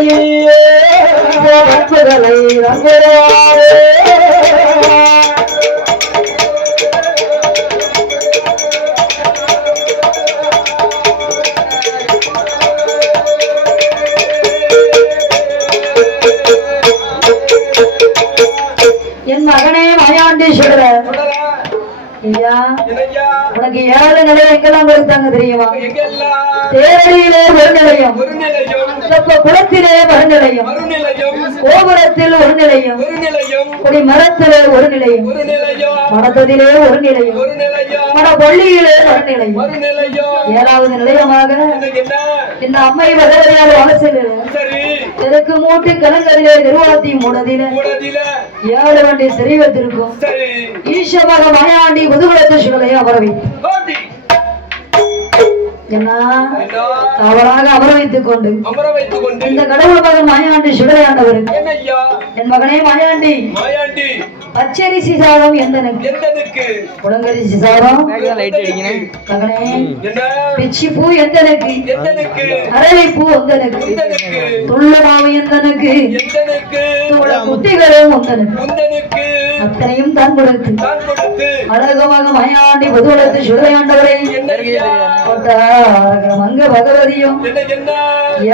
என் மகனே மாயாண்டீஸ்வர உனக்கு 7 நிலையம் எங்கெல்லாம் கொடுத்தாங்க தெரியுமா? தேரடியிலே ஒரு நிலையம், குளத்திலே ஒரு நிலையம், கோபுரத்தில் ஒரு நிலையம், கொடி மரத்திலே ஒரு நிலையம், மனத்திலே ஒரு நிலையம், மனப்பள்ளியிலே ஒரு நிலையம். 7வது நிலையமாக இந்த அம்மை வதவரையால் வாசல் எதற்கு மூட்டு கலங்கரிலே நிர்வாகத்தி மூடதில 7 வண்டி தெரிவத்திருக்கும் ஈஸ்வர மாயாண்டி முதுகுலத்து சுடலையை அமரவை என்ன அவராக அமர வைத்துக் கொண்டு இந்த கடவுள் மகன் மாயாண்டி சுடலையாண்டவர் என் மகனே மாயாண்டி பச்சரிசி சாதம் எந்தனுக்கு புலங்கரிசி சாதம் மகனே பிச்சி பூ எந்தனுக்கு அரளி பூ எந்தனுக்கு துள்ளமாவு எந்தனுக்கு குட்டிகளும் எந்தனுக்கு அத்தனையும் தான் கொடுத்து அழகமாக மாயாண்டி முதுகுலத்து சுடலையாண்டவரை மங்க பகவதியும்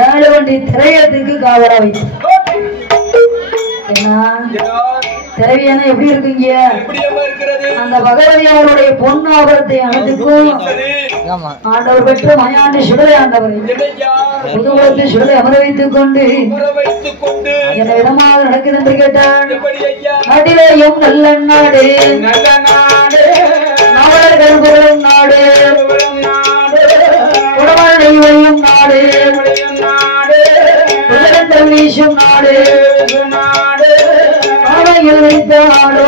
7 வண்டி திரையத்துக்கு காவலா வைத்து திரவியான எப்படி இருக்குங்க? அந்த பகவதி அவருடைய பொண்ணு ஆபரத்தை அனைத்துக்கும் ஆண்டவர் பெற்று மாயாண்டி சுடலை ஆண்டவரை முதுகுலத்து சுடலை அமர வைத்துக் கொண்டு என்ன விதமாக நடக்குது என்று கேட்டான். நாட்டிலேயும் நல்ல நாடு நாவலர்கள் புகழும் நாடு உடமையும் நாடு உலகத்தில் வீசும் நாடு நாடையில் வைத்த நாடு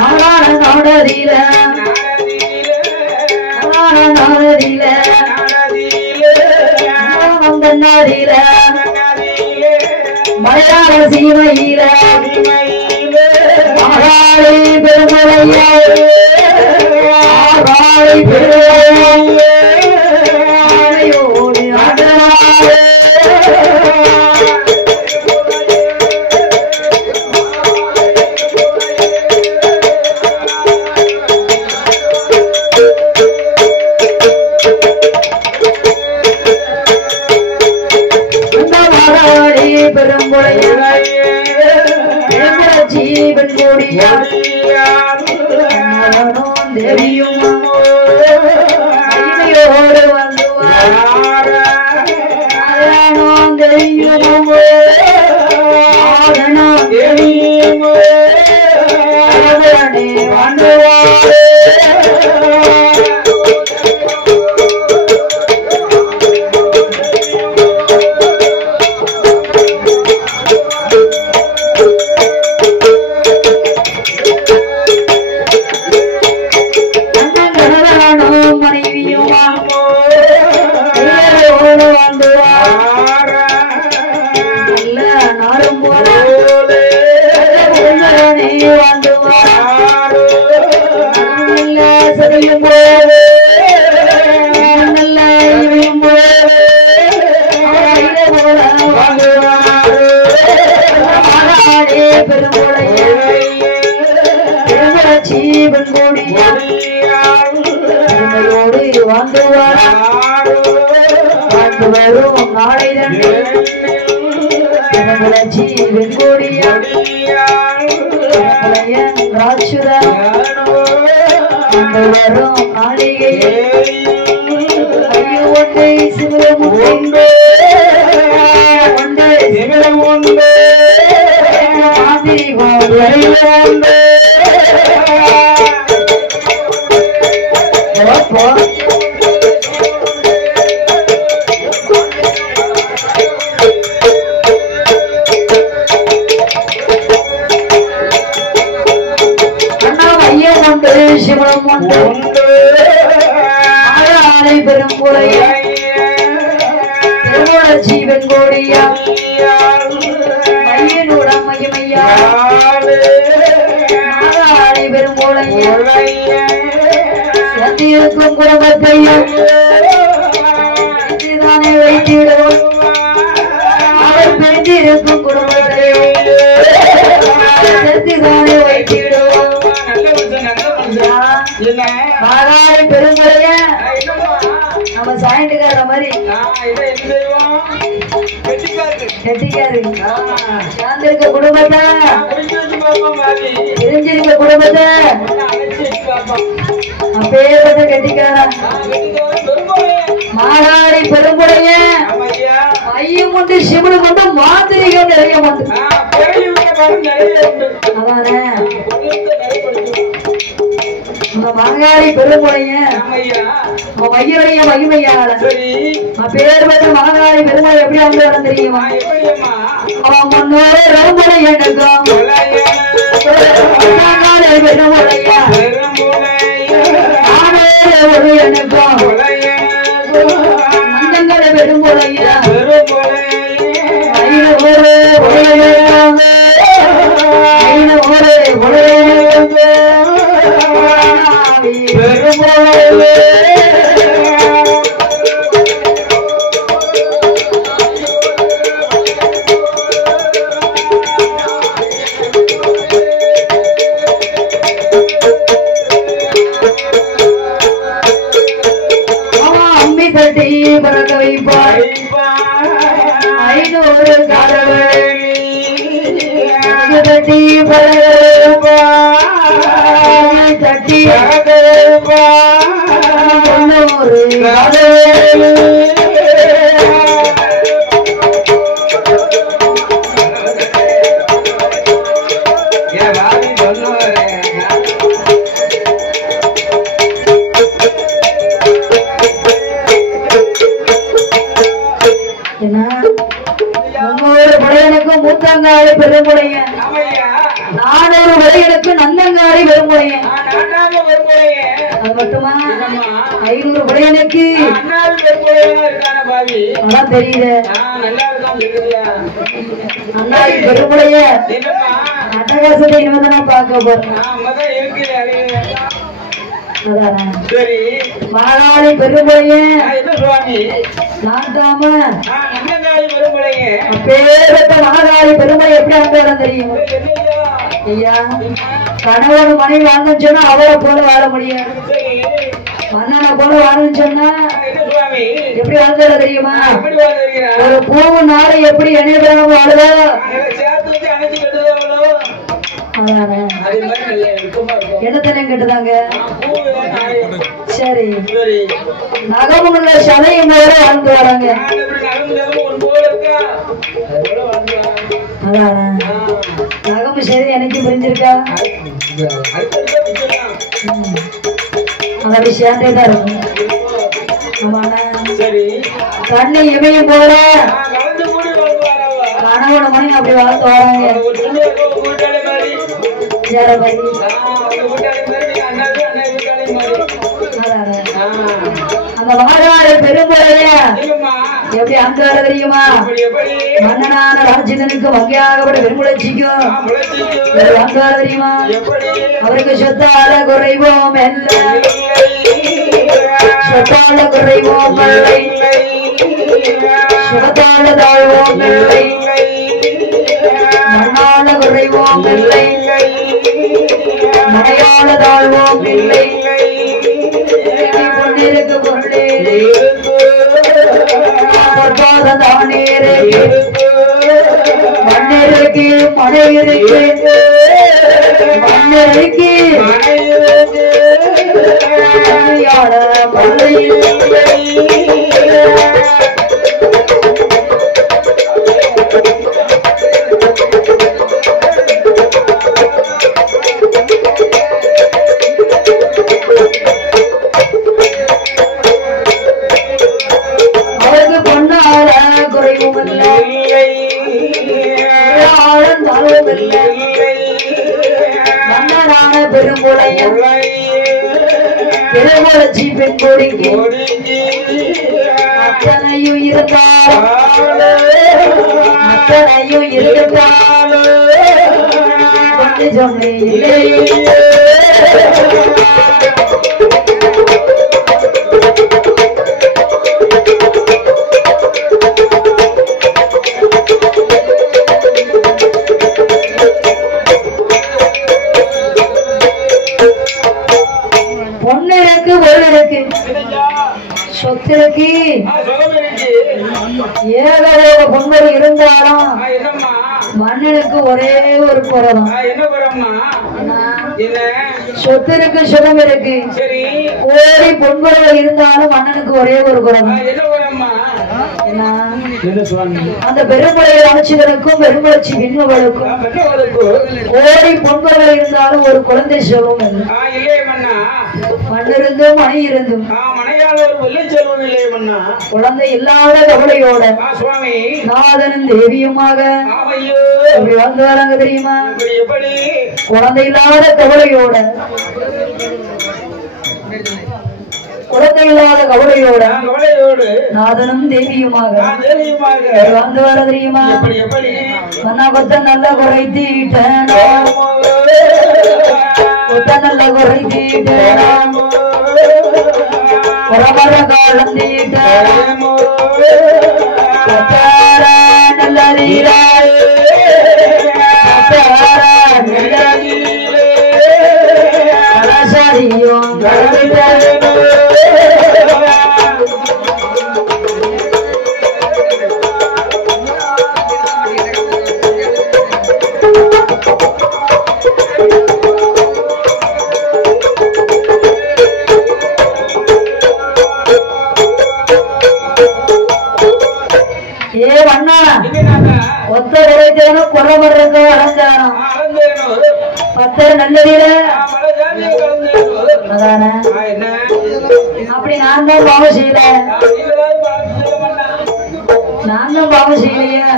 நாடான நாடறில நாடறில நாடில மலையாள சீமையில ஆராளி பெருமலையே ஆராளி பெருமலையே ஆரையோடு ஆடலாரே ஜீவன் தேவியும் வரும் நாளை ஜீவன் கூடிய வரும் நாளிகையே ஒன்றை சிவரம் ஒன்று சிவரம் ஒன்று சிவனம் ஒன்று ஆயாரை பெரும் குறைய ஜீவன் கோடியா மையனோட மகிமையா ஆயாரை பெரும் குறைய சந்திருக்கும் குடும்பத்தையும் தானே வைத்திடுவோம் மாகாளி பெருங்குடைய நம்ம சாயண்டுக்கார மாதிரி கெட்டிக்காரு சேர்ந்திருக்க குடும்பத்தை பிரிஞ்சிருக்க குடும்பத்தை அப்பேற்பட்ட கெட்டிக்காரா மாகாளி பெருங்குடைய ஐயம் உண்டு சிவனு கொண்டு மாந்திரிகம் நிறைய உண்டு அதானே மாகாளி பெருங்குடைய மையனுடைய மகிமையாள பேர் பெற்ற மாகாளி பெருமாள் எப்படி வந்து இடம் தெரியுமா அவன் முன்னோரே ரொம்பலை எனக்கும் பெருமுறையா ஒரு எனக்கும் மந்தங்களை பெருமுறையா பறக்க வைப்பாய் 500 தட்டி தட்டி மூத்தங்காரி பெருமுடைய 400 விடைகளுக்கு நந்தங்காரி பெருமுடைய அது மட்டுமா 500 விடையனுக்கு அதான் தெரியுது அண்ணாரி பெருமுடைய அட்டகாசத்தை இனிமேதான் பார்க்க போறேன் மாகாளி பெருமுடைய நாட்டாம பேரத்த மாகாளி பெருமை எப்படி அந்த இடம் தெரியும் ஐயா கணவன் மனைவி வாழ்ந்துன்னு சொன்னா அவரை போல வாழ முடியாது மன்னனை போல வாழ்ந்துன்னு சொன்னா எப்படி வாழ்ந்த இடம் தெரியுமா ஒரு பூவு நாடு எப்படி இணையப்படாம வாழுதோ என்னத்தனை கேட்டுதாங்க சரி நகமுள்ள சதையும் போல வாழ்ந்து வராங்க நகமும் சரி எனக்கு புரிஞ்சிருக்கா அது அப்படி சேர்ந்தேதான் இருக்கும் கண்ணு இமையும் போல கணவன மணி அப்படி வாழ்ந்து வராங்க அந்த மாகாளி பெருமுறைய எப்படி அந்த தெரியுமா மன்னனான ராஜேந்திரனுக்கு வகையாகப்பட்ட பெருமுளைச்சிக்கும் அந்த தெரியுமா அவருக்கு சொத்தால குறைவோம் சொத்தால குறைவோம் சுகத்தால தாழ்வோம் மண்ணால குறைவோம் மனையால தாழ்வோம் இல்லை பொன்னிருக்கு பொருளே மண்ணிற்கு மனை இருக்கு மண்ணிற்கு பெருமுளச்சி பெண் கொடிக்கு அத்தனையும் இருந்தாலும் சொன்னே ஏகவோக பொங்கல் இருந்தாலும் மன்னனுக்கு ஒரே ஒரு குறம். சொத்து இருக்கு, சுகம் இருக்கு, கோடி பொங்கல் இருந்தாலும் மன்னனுக்கு ஒரே ஒரு குறம். அந்த பெருமலையை அமைச்சதற்கும் பெருமலர்ச்சி விண்ணுவளுக்கும் கோடி பொங்கல் இருந்தாலும் ஒரு குழந்தை செல்வம் மண்ணிருந்து மணி இருந்தும் குழந்தை இல்லாத கவலையோட நாதனும் தேவியுமாக வந்து வராங்க தெரியுமா? குழந்தை இல்லாத கவலையோட குழந்தை இல்லாத கவலையோட நாதனும் தேவியுமாக வந்து வர தெரியுமா? மன்னா கொத்த நல்ல குறைத்தீட்டேன், கொத்த நல்ல குறைத்தீட்டேன், குறமர காலம் தீட்டேன், நல்ல நீராய் கலாசாரியும் ஒத்த உரைத்தேனும் குறவர்றதோ அறந்தானோ பத்தர் நல்லதில அப்படி நான் தான் பாவம் செய்யல, நான் தான் பாவம் செய்யலையா?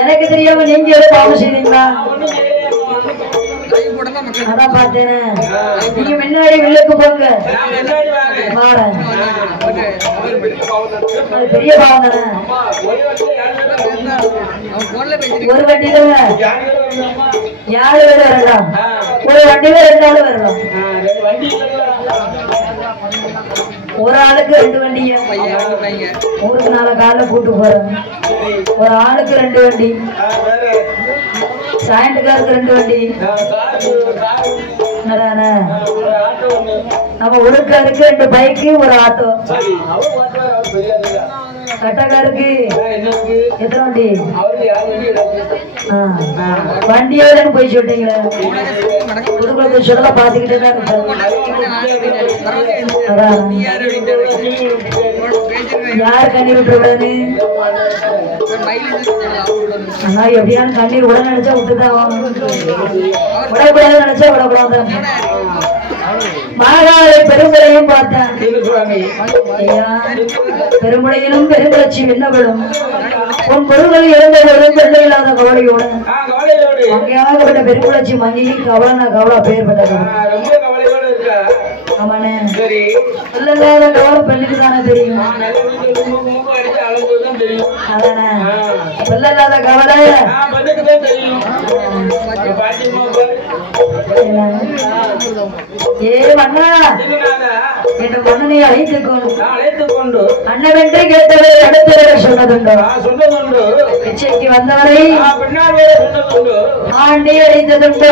எனக்கு தெரியாம நீங்க எதுவும் பாவம் செய்றீங்களா? அதான் பார்த்தேன்னு. நீங்க முன்னாடி வில்லுக்கு போங்க, பெரிய பாவம் தானே. ஒரு வண்டியில 7 பேர் வரலாம், ஒரு வண்டியில 2 ஆள் வரலாம். ஒரு ஆளுக்கு 2 வண்டியா, ஊருக்கு 4 கால கூட்டு போறேன். ஒரு ஆளுக்கு 2 வண்டி, சாயந்தக்காருக்கு 2 வண்டி. நம்ம ஒருக்காருக்கு 2 பைக்கு, ஒரு ஆட்டோ. கட்டக்காருக்கு எத்தனை வண்டி? வண்டியோட போய் சொல்லிட்டீங்களா? புதுக்குளத்தை சொல்ல பாத்துக்கிட்டே தான். யார் கண்ணீர் விட்டுக்கூடாது? ஆனா எப்படியானு கண்ணீர் உடனே நினைச்சா விட்டுதான், விடக்கூடாது நினைச்சா விடக்கூடாது. மாகாளை பெருமுறையும் பார்த்தேன், பெருமுறையிலும் பெருமுறைச்சி விண்ணப்படும் உன் பொருள்கள் இறந்தவர்களும் வெள்ளை இல்லாத கவலையோட அங்கேயாகப்பட்ட பெருமுறைச்சி மங்கி கவலை கவலை பெயர்பட்டது. ஆமாண்ணே, வெள்ளில்லாத கவலை பெண்ணுக்கு தானே தெரியும். அதானே, வெள்ளில்லாத கவலை ஏ மன்னா என்ற மன்னனை அழைத்துக் கொண்டு அண்ணவென்றே கேட்டவரை அடுத்தவரை சொன்னதுண்டோ, பிச்சைக்கு வந்தவரை ஆண்டி அழைத்ததுண்டோ,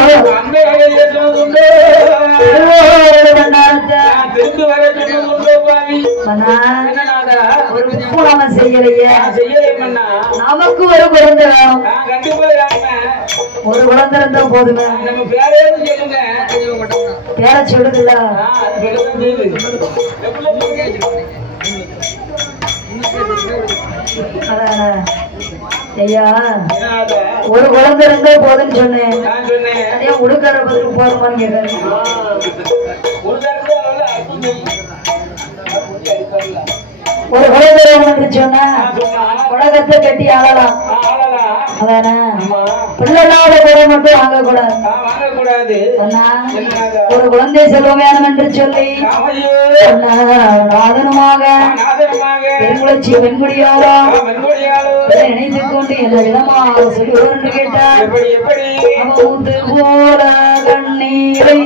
ஒரு நாம செய்யலையே. நமக்கு ஒரு குழந்தை வேணும், ஒரு குழந்தை இருந்தா போதுமே. பேர சொல்லுதுல்ல, ஐயா ஒரு குழந்தை இருந்தா போதுன்னு சொன்னேன். அதே உடுக்கார பதிலுக்கு போறோமான்னு கேட்டாரு. ஒரு குழந்தை சொன்னா உலகத்தை கட்டி ஆளலாம். அதானே, பிள்ளைனாத குறை மட்டும் வாங்கக்கூடாது. ஒரு குழந்தை செல்வமேனும் என்று சொல்லி நாதனமாக பெண்குளச்சி வெண்குடியாரோ நினைத்துக் கொண்டு எந்த விதமாக சொல்லுவோம் என்று கேட்டார். மூத்து போல கண்ணீரை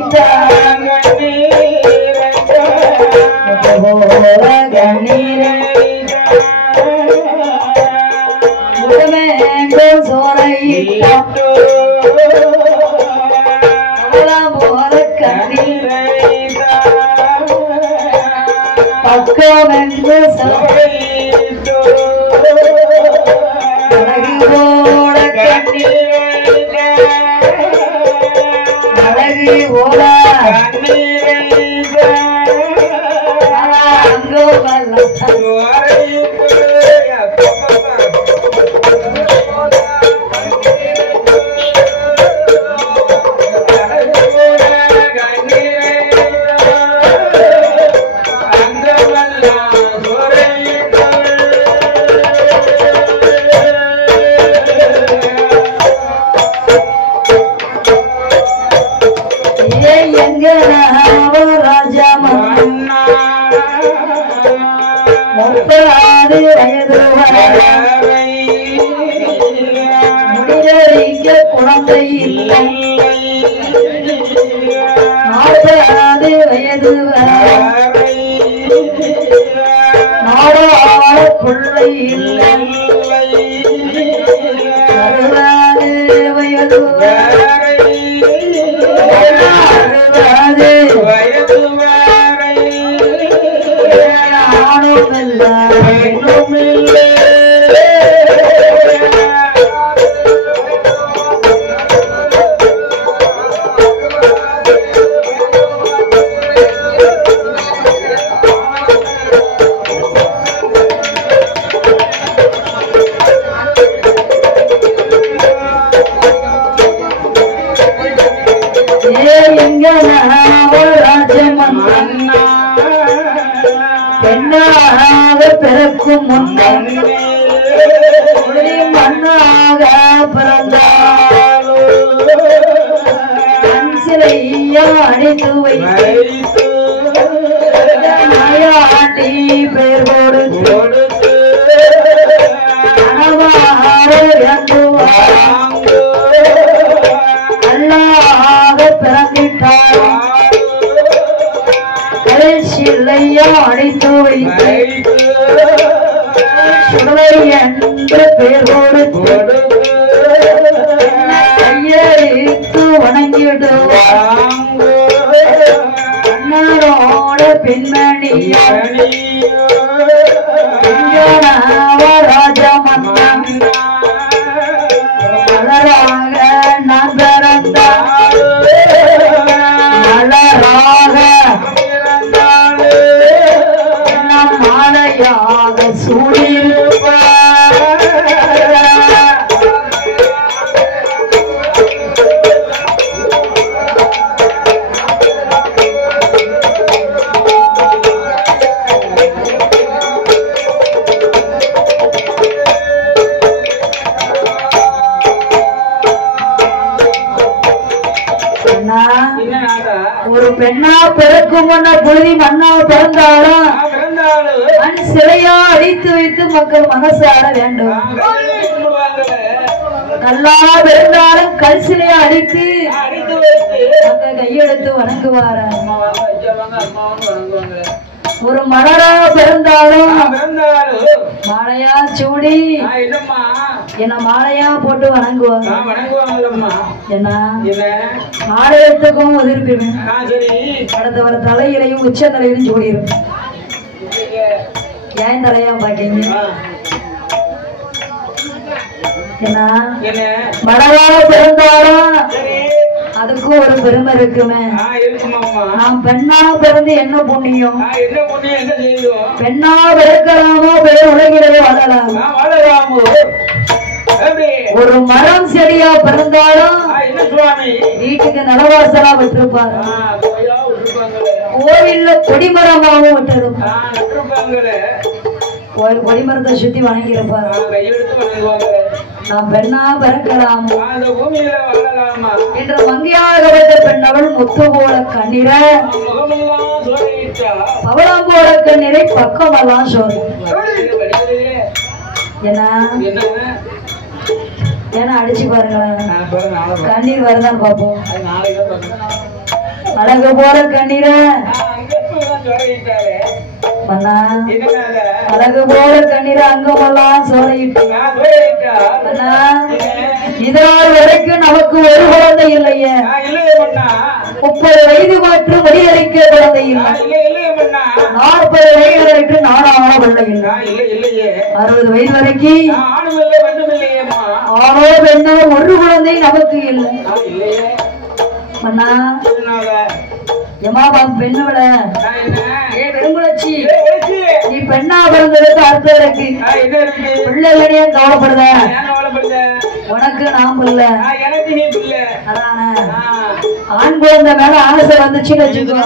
கண்ணீரை பக்கம் என்று குழந்தை இல்லை 40 வயது நாடாள பிள்ளை இல்லை 60 வயது 60 வயது ஆணும் இல்லை பெண்ணும் இல்லை பெண்ணாக பிறக்கும் முன்னே மண்ணாக பிறந்தாலோ சிலையா அடித்து வைத்து நாயாண்டி பெயர் கொடுத்து அல்லாத பிறந்திட்டார் சிலையா அடித்து வைத்து சுடலை என்று பெயர் கொடுத்து கையெழுத்து வணங்கிடுவார் அண்ணனோட பெண்மணியோ ராஜா மன்னன் மலராக நான் பிறந்தால் மலராக மாலையாக சூடியிருப்பார் ஒரு பெண்ணா பிறக்கும் முன்ன புழுதி மண்ணா பிறந்தாலும் மண் சிலையா அடித்து வைத்து மக்கள் மனசார வேண்டும். நல்லா பிறந்தாலும் கல் சிலையா அடித்து மக்கள் கையெடுத்து வணங்குவார. ஒரு மலரா பிறந்தாலும் மாலையா சூடி என்ன மாலையா போட்டு வணங்குவாங்க. என்ன ஆலயத்துக்கும் உதிர்ப்பிவேன் அடுத்த வர தலையிலையும் உச்ச தலையிலும் சூடிடும். ஏன் தலையா பாக்கீங்க? என்ன மலரா பிறந்தாலும் அதுக்கும் ஒரு பெருமை இருக்குமே. நாம் பெண்ணா பிறந்து என்ன புண்ணியம்? பெண்ணா பிறக்கலாமோ பெயர் உலகிலே வாழலாமோ? ஒரு மரம் செடியா பிறந்தாலும் வீட்டுக்கு நலவாசலா விட்டுருப்பாரு. கோவில்ல கொடிமரமாவும் விட்டுருப்பாங்க. கோயில் கொடிமரத்தை சுத்தி வணங்கியிருப்பாரு. நாம் பெண்ணா பிறக்கலாமோ என்ற மங்கையாகப்பட்ட பெண்ணவள் முத்து போல கண்ணீர பவளம் போல கண்ணீரை பக்கமெல்லாம் சோறு. ஏன்னா அடிச்சு பாருங்களேன் கண்ணீர் வருதான் பார்ப்போம். அழகு போல கண்ணீர அழகு போல கண்ணீர அங்கமெல்லாம் சோறையிட்டு இதனால் வரைக்கும் நமக்கு ஒரு குழந்தை இல்லையே. 30 வயது மாற்று முடியளிக்க குழந்தை இல்லை. 40 வயது நாடான பிள்ளை இல்லை. 60 வயது வரைக்கும் ஆணோ பெண்ணோ ஒரு குழந்தை நமக்கு இல்லை. பெண்ணு விட பெருங்குளச்சி நீ பெண்ணா பிறந்ததுக்கு அர்த்தம் இருக்கு. பிள்ளை இல்லையே கவலைப்படுத உனக்கு நாம் இல்ல அதான ஆண் குழந்தை மேல ஆசை வந்துச்சுன்னு வச்சுக்கோ.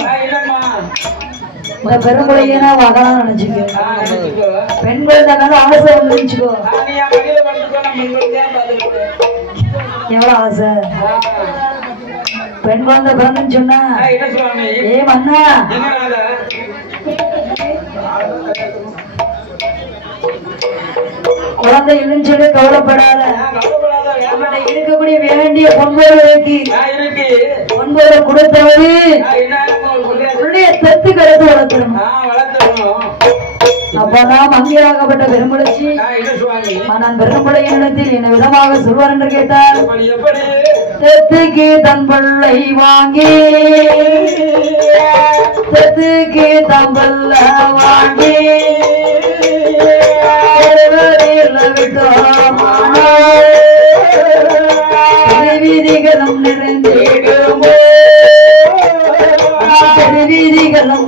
இந்த பெருங்குளையனா வகலாம் நினைச்சுக்கோ. பெண் குழந்தை மேல ஆசை வந்து வச்சுக்கோ. எவ்வளவு ஆசை பெண் குழந்தை பிறந்துன்னு சொன்னா ஏ மன்னா குழந்தை இல்லைன்னு சொல்லி கவலைப்படாத. இருக்கக்கூடிய வேண்டிய பொன்பொருளுக்கு பொன்பொருளை கொடுத்தவரு பிள்ளைய தத்து கருத்து வளர்த்துறோம். அப்பதான் மங்கியாகப்பட்ட பெருமுளச்சி நான் பெருமுளையினிடத்தில் என்ன விதமாக சொல்வார் என்று கேட்டார். தெத்துக்கு தன் பிள்ளை வாங்கி தெத்துக்கு தன் பிள்ள வாங்கி வீதிகளும் நிறைந்திடுமோ வீதிகளும்